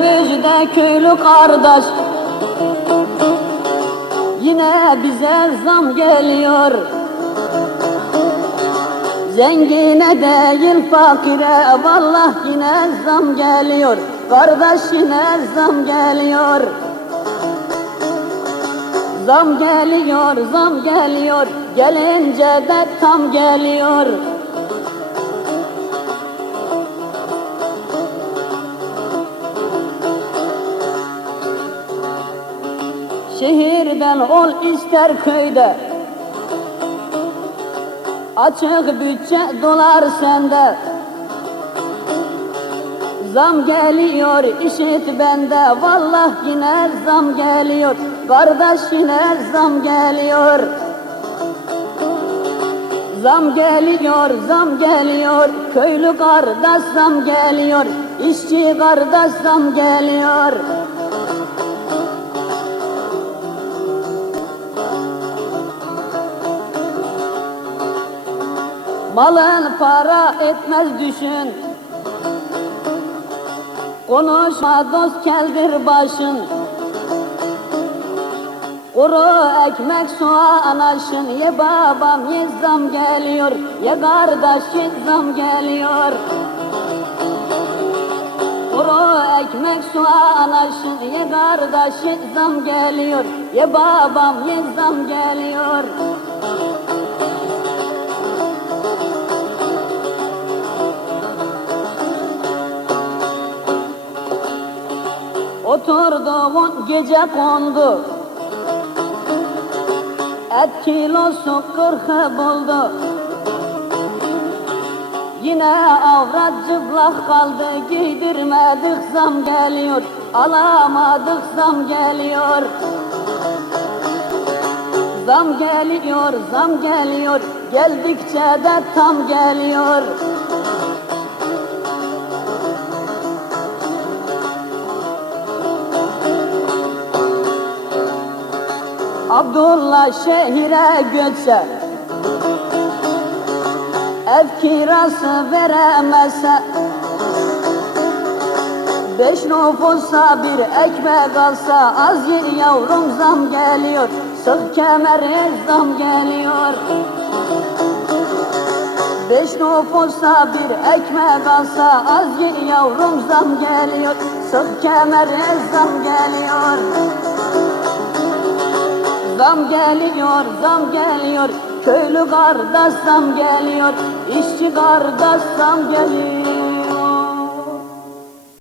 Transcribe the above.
müjde köylü kardeş, yine bize zam geliyor. Zengine değil fakire, vallahi yine zam geliyor. Kardeş yine zam geliyor. Zam geliyor, zam geliyor, gelince de tam geliyor. Şehirden ol ister köyde, açık bütçe dolar sende. Zam geliyor işit bende, vallahi yine zam geliyor. Kardeş yine zam geliyor. Zam geliyor, zam geliyor, köylü kardeş zam geliyor, işçi kardeş zam geliyor. Malın para etmez düşün, konuşma dost keldir başın. Kuru ekmek soğan aşın, ye babam ye zam geliyor, ye kardeş ye zam geliyor. Kuru ekmek soğan aşın, ye kardeş ye zam geliyor, ye babam ye zam geliyor. Oturduğun gece kondu, et kilosu 40'ı buldu. Yine avrat cıplak kaldı, giydirmedik zam geliyor, alamadık zam geliyor. Zam geliyor, zam geliyor, geldikçe de tam geliyor. Abdullah şehire göçse, ev kirası veremezse, 5 nüfusa bir ekmek alsa, az ye yavrum zam geliyor, sık kemeri zam geliyor. 5 nüfusa bir ekmek alsa, az ye yavrum zam geliyor, sık kemeri zam geliyor. Zam geliyor, zam geliyor, köylü kardeş zam geliyor, işçi kardeş zam geliyor.